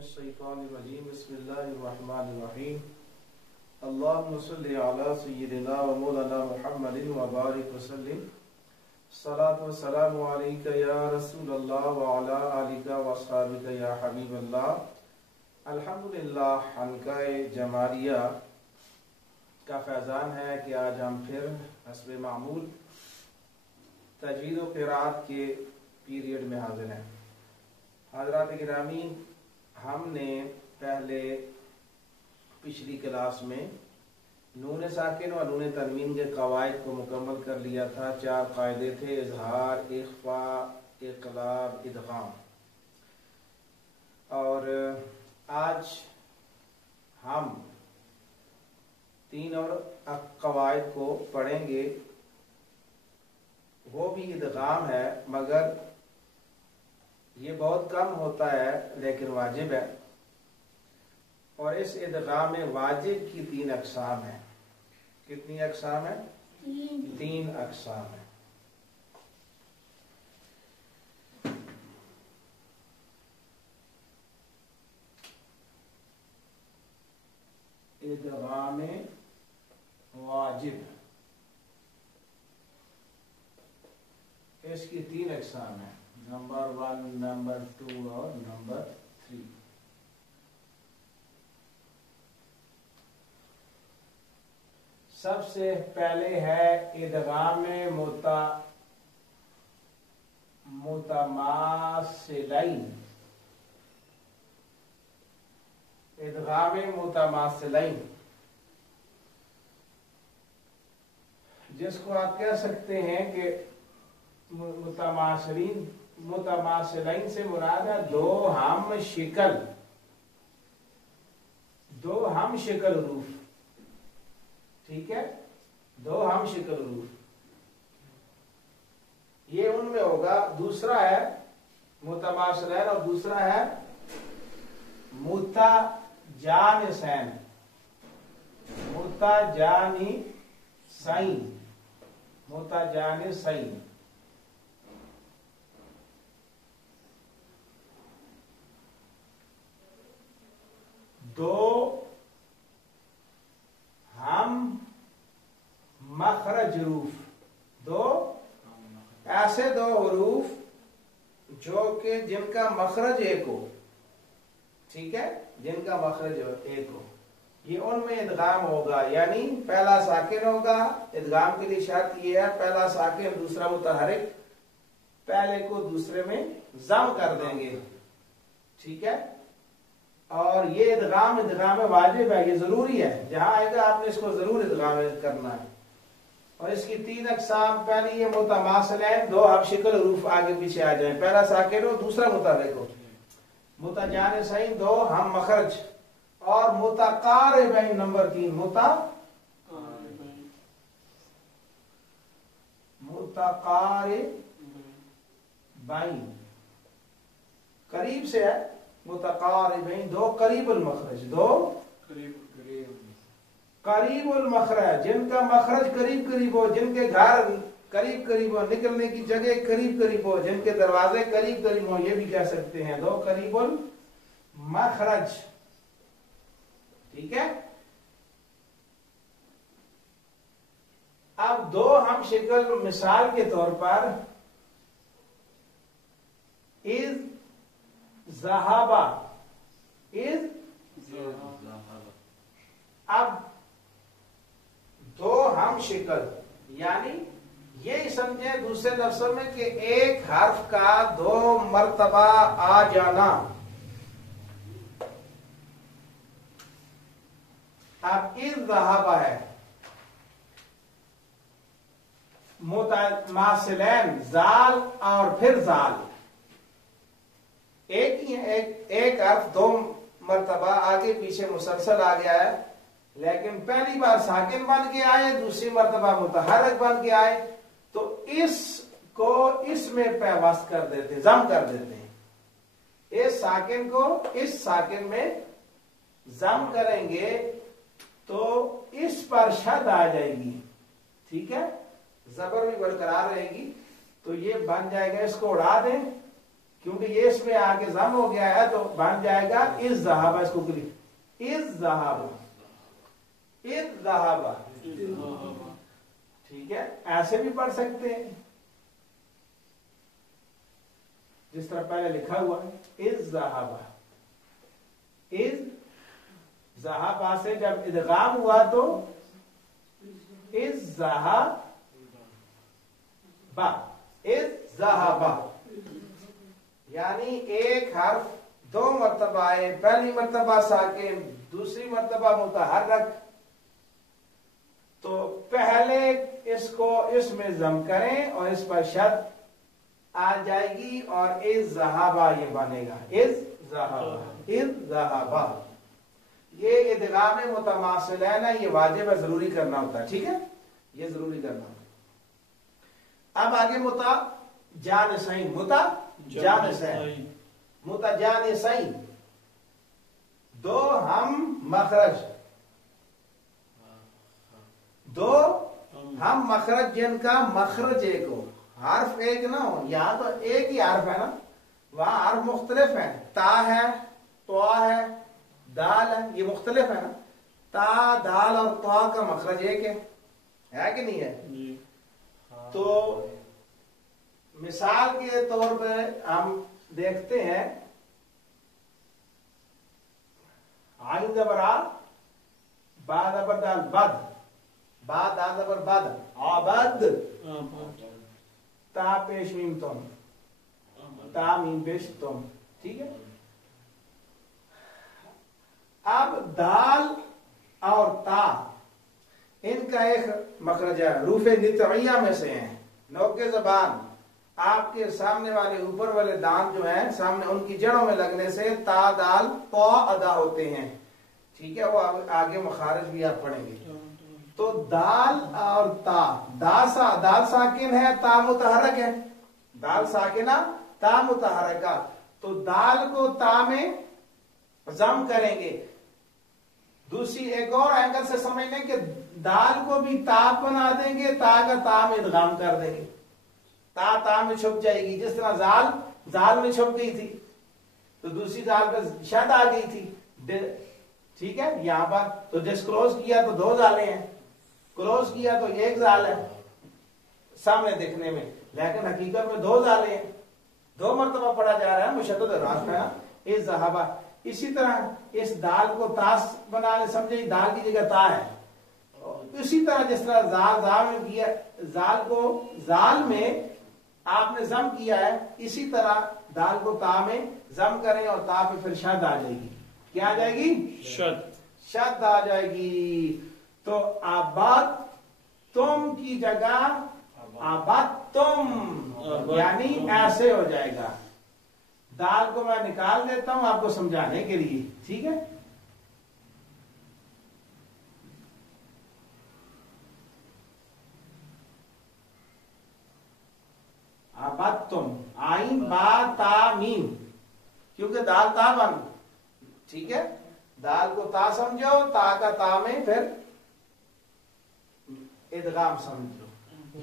الشیطان الرجیم بسم اللہ الرحمن الرحیم اللہم صلی علی سیدنا و مولانا محمد و بارک وسلم صلاۃ و سلام علیک یا رسول اللہ و علی آلک و اصحابک یا حبیب اللہ۔ الحمدللہ حلقہ جماریہ کا فیضان ہے کہ آج ہم پھر حسب معمول تجوید و قرات کے پیریڈ میں حاضر ہیں۔ حضرات گرامی، ہم نے پہلے پچھلی کلاس میں نون ساکن و نون تنوین کے قواعد کو مکمل کر لیا تھا۔ 4 قاعدے تھے: اظہار، اخفاء، اقلاب، ادغام۔ اور آج ہم 3 اور قواعد کو پڑھیں گے۔ وہ بھی ادغام ہے، مگر یہ بہت کم ہوتا ہے لیکن واجب ہے، اور اس ادغام واجب کی 3 اقسام ہیں۔ کتنی اقسام ہیں؟ 3 اقسام ہیں۔ ادغام واجب، اس کی 3 اقسام ہیں، نمبر 1، نمبر 2 اور نمبر 3۔ سب سے پہلے ہے ادغام متماثلین۔ ادغام متماثلین، جس کو آپ کہہ سکتے ہیں کہ متماثلین سے مراد ہے دو ہم شکل حروف۔ ٹھیک ہے، 2 ہم شکل حروف، یہ ان میں ہوگا۔ دوسرا ہے متماثلین اور دوسرا ہے متجانسین۔ متجانسین دو ہم مخرج حروف، ایسے 2 حروف جو کہ جن کا مخرج ایک ہو۔ ٹھیک ہے، جن کا مخرج ایک ہو، یہ ان میں ادغام ہوگا، یعنی پہلا ساکن ہوگا۔ ادغام کے لیے شرط یہ ہے پہلا ساکن دوسرا متحرک، پہلے کو دوسرے میں ضم کر دیں گے۔ ٹھیک ہے، اور یہ ادغام واجب ہے، یہ ضروری ہے، جہاں آئے گا آپ نے اس کو ضرور ادغام کرنا ہے۔ اور اس کی 3 اقسام، پہلی یہ متماثلین، 2 ہم شکل حروف آگے پیچھے آ جائیں، پہلا ساکن ہو دوسرا متحرک ہو۔ متجانسین 2 ہم مخرج، اور متقاربین نمبر 3 متقاربین، قریب سے ہے۔ متقاربین 2 قریب المخرج، 2 قریب المخرج، جن کا مخرج قریب ہو، جن کے گھر قریب ہو، نکلنے کی جگہ قریب ہو، جن کے دروازے قریب ہو، یہ بھی کہہ سکتے ہیں 2 قریب المخرج۔ ٹھیک ہے، اب 2 ہم شکل، مثال کے طور پر اذ ذہب، اب 2 ہم شکل، یعنی یہ سمجھیں دوسرے لفظوں میں کہ ایک حرف کا 2 مرتبہ آ جانا۔ اب اذ ذہب ہے، متماثلین زال اور پھر زال، ایک ہی ہے، ایک حرف 2 مرتبہ آگے پیچھے مسلسل آ گیا ہے، لیکن پہلی بار ساکن بن کے آئے، دوسری مرتبہ متحرک بن کے آئے، تو اس کو اس میں پیوست کر دیتے، ضم کر دیتے ہیں۔ اس ساکن کو اس ساکن میں ضم کریں گے تو اس پر شد آ جائے گی۔ ٹھیک ہے، زبر بھی برقرار رہے گی، تو یہ بن جائے گا، اس کو اڑا دیں کیونکہ یہ اس میں آگے ضم ہو گیا ہے تو بن جائے گا از ذہابہ. اس کو کلی از ذہابہ، از ذہابہ. ٹھیک ہے، ایسے بھی پڑھ سکتے ہیں جس طرح پہلے لکھا ہوا ہے از ذہابہ. از ذہابہ سے جب ادغام ہوا تو از ذہابہ، از ذہابہ. یعنی ایک حرف دو مرتبہ آئے، پہلی مرتبہ ساکن، دوسری مرتبہ متحرک، تو پہلے اس کو اس میں ضم کریں اور اس پر شد آ جائے گی اور از ذہابہ یہ بنے گا. از ذہابہ، از ذہابہ. یہ ادغام متماثلین ہے، یہ واجب ہے، ضروری کرنا ہوتا ہے. ٹھیک ہے، یہ ضروری کرنا ہوتا ہے. اب آگے متجانسین، متجانسین، متجانسین، دو ہم مخرج، دو ہم مخرج جن کا مخرج ایک ہو، حرف ایک نہ ہو. یہاں تو ایک ہی حرف ہے نا، وہاں حرف مختلف ہیں. تا ہے، تو ہے، دال ہے، یہ مختلف ہے نا. تا، دال اور تو کا مخرج ایک ہے کہ نہیں ہے؟ تو مثال کے طور پہ ہم دیکھتے ہیں عین زبر آ، با زبر دال بد، با دا زبر بد، عبد، تا پیش میم تم، تا میم پیش تم. ٹھیک ہے. اب دال اور تا ان کا ایک مخرج ہے، حروف نطعیہ میں سے ہیں. نوک زبان آپ کے سامنے والے اوپر والے دانت جو ہیں سامنے، ان کی جڑوں میں لگنے سے تا دال تو ادا ہوتے ہیں. ٹھیک ہے، وہ آگے مخارج بھی آپ پڑھیں گے. تو دال اور تا، دال ساکن ہے، تا متحرک ہے. دال ساکنہ، تا متحرکہ. تو دال کو تا میں ضم کریں گے. دوسری ایک اور اینگل سے سمجھ لیں کہ دال کو بھی تا بنا دیں گے، تا کا تا میں ادغام کر دیں گے. تا میں چھپ جائے گی، جس طرح زال میں چھپ گئی تھی تو دوسری دال پہ شد آ گئی تھی. ٹھیک ہے، یہاں پر تو ڈسکلوز کیا تو دو زالیں ہیں، کلوز کیا تو ایک زال ہے سامنے دیکھنے میں، لیکن حقیقت میں دو زالیں ہیں. دو مرتبہ پڑھا جا رہا ہے، مشدد راست ہے اس ذہابہ. اسی طرح اس دال کو تاس بنانے سمجھے، دال کی جگہ تا ہے. اسی طرح جس طرح زال میں کیا، زال کو زال میں آپ نے ضم کیا ہے، اسی طرح دال کو تا میں ضم کریں اور تا پہ پھر شد آ جائے گی. کیا آ جائے گی؟ شد آ جائے گی. تو آباد تم کی جگہ آباد تم، یعنی ایسے ہو جائے گا. دال کو میں نکال دیتا ہوں آپ کو سمجھانے کے لیے. ٹھیک ہے، آباد تم، آئین با تا میم، کیونکہ دال تا بن. ٹھیک ہے، دال کو تا سمجھو، تا کا تا میں پھر ادغام سمجھو.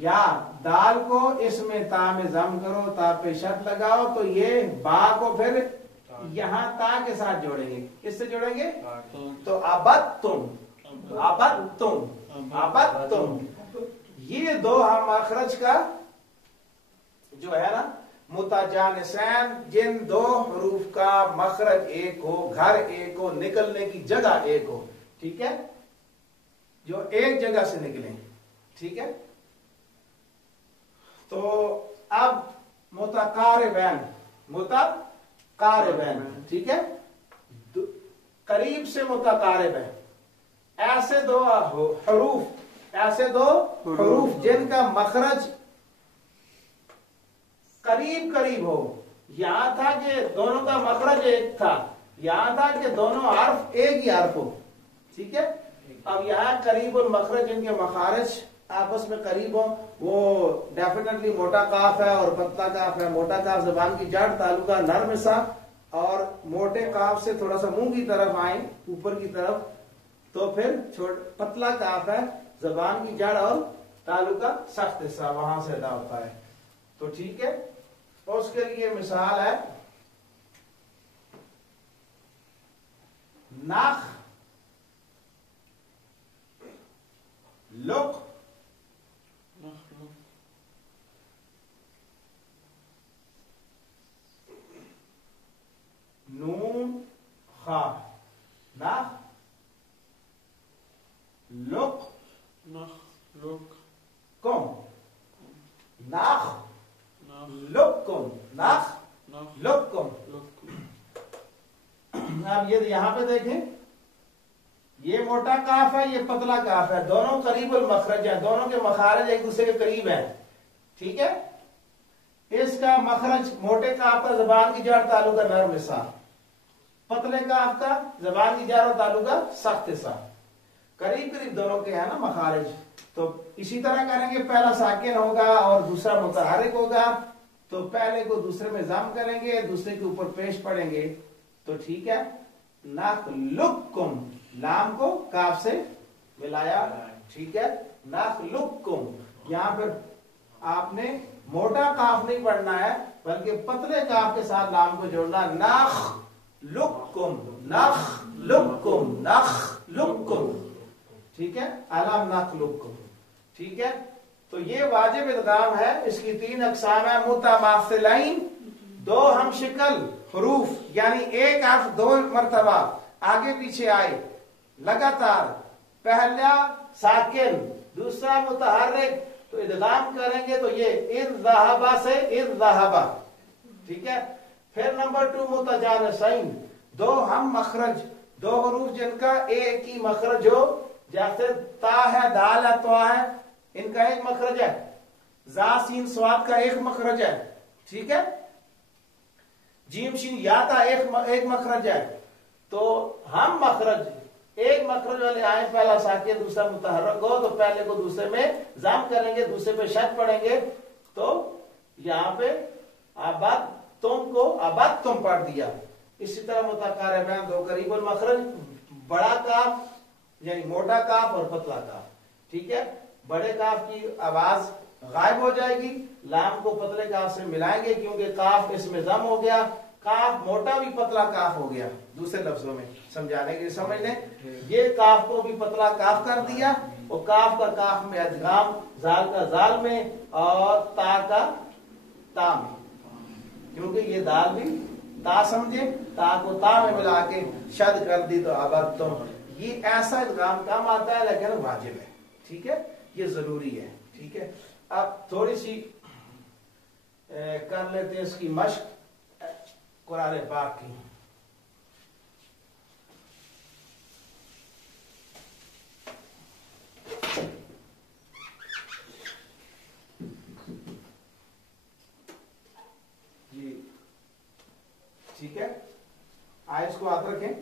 یا دال کو اس میں تا میں ضم کرو، تا پہ شد لگاؤ تو یہ با کو پھر یہاں تا کے ساتھ جوڑیں گے. کس سے جوڑیں گے؟ تو آباد تم، آباد تم، آباد تم. یہ دو ہم مخرج کا جو ہے نا متجانسین، جن دو حروف کا مخرج ایک ہو، گھر ایک ہو، نکلنے کی جگہ ایک ہو. ٹھیک ہے، جو ایک جگہ سے نکلیں. ٹھیک ہے، تو اب متقاربین، متقاربین. ٹھیک ہے، قریب سے متقارب ہے. ایسے دو حروف، ایسے دو حروف جن کا مخرج قریب قریب ہو. یہاں تھا کہ دونوں کا مخرج ایک تھا، یہاں تھا کہ دونوں حرف ایک ہی حرف ہو. ٹھیک ہے، اب یہاں قریب المخرج، ان کے مخارج آپس میں قریب ہو. وہ ڈیفینیٹلی موٹا کاف ہے اور پتلا کاف ہے. موٹا کاف زبان کی جڑ تعلقہ نرم سا، اور موٹے کاف سے تھوڑا سا منہ کی طرف آئیں اوپر کی طرف تو پھر پتلا کاف ہے زبان کی جڑ اور تعلقہ سخت حصہ وہاں سے ادا ہوتا ہے. تو ٹھیک ہے، اور اس کے لیے مثال ہے اب یہ یہاں پہ دیکھیں، یہ موٹا کاف ہے، یہ پتلا کاف ہے، دونوں قریب المخرج ہے، دونوں کے مخارج ایک دوسرے کے قریب ہیں، ٹھیک ہے. اس کا مخرج موٹے کاف کا زبان کی جڑ تعلق ہے نرم سا، پتلے کاف کا زبان کی جڑ اور تعلق ہے سخت سا، قریب قریب دونوں کے ہیں نا مخارج. تو اسی طرح کریں گے، پہلا ساکن ہوگا اور دوسرا متحرک ہوگا، تو پہلے کو دوسرے میں ضم کریں گے، دوسرے کے اوپر پیش پڑیں گے، تو ٹھیک ہے. نخلقکم، لام کو کاف سے ملایا، ٹھیک ہے. نخلقکم، یہاں پر آپ نے موٹا کاف نہیں پڑھنا ہے بلکہ پتلے کاف کے ساتھ لام کو جوڑنا. نخلقکم، نخلقکم، نخلقکم، ٹھیک ہے. علام نخلقکم، ٹھیک ہے. تو یہ واجب ادغام ہے. اس کی 3 اقسام ہیں. متماثلین، دو ہم شکل حروف، یعنی ایک حرف 2 مرتبہ آگے پیچھے آئے لگاتار، پہلا ساکن دوسرا متحرک، تو ادغام کریں گے تو یہ اذ سے اذ، ٹھیک ہے. پھر نمبر 2 متجانسین، دو ہم مخرج، 2 حروف جن کا ایک ہی مخرج ہو، جیسے تا ہے، دال ہے، تو ہے، ان کا ایک مخرج ہے. زا سین صاد کا ایک مخرج ہے، ٹھیک ہے. جیم شین یا کا ایک مخرج ہے. تو ہم مخرج ایک مخرج والے آئیں، پہلا ساکن دوسرا متحرک ہو تو پہلے کو دوسرے میں ضم کریں گے، دوسرے پہ شد پڑیں گے. تو یہاں پہ ابد تم کو ابد تم پڑھ دیا. اسی طرح متقاربین، 2 قریب المخرج، بڑا کاف یعنی موٹا کاف اور پتلا کاف، ٹھیک ہے. بڑے کاف کی آواز غائب ہو جائے گی، لام کو پتلے کاف سے ملائیں گے کیونکہ کاف اس میں ضم ہو گیا. کاف موٹا بھی پتلا کاف ہو گیا. دوسرے لفظوں میں سمجھانے کے لیے سمجھ لیں، یہ کاف کو بھی پتلا کاف کر دیا، اور کاف کا کاف میں ادغام، زال کا زال میں اور تا کا تا میں، کیونکہ یہ دال بھی تا سمجھے، تا کو تا میں ملا کے شد کر دی تو ابد تم. یہ ایسا ادغام کم آتا ہے لیکن واجب ہے، ٹھیک ہے. یہ ضروری ہے، ٹھیک ہے. اب تھوڑی سی کر لیتے ہیں اس کی مشق قرآن پاک کی. جی ٹھیک ہے، آئے اس کو ہاتھ رکھیں.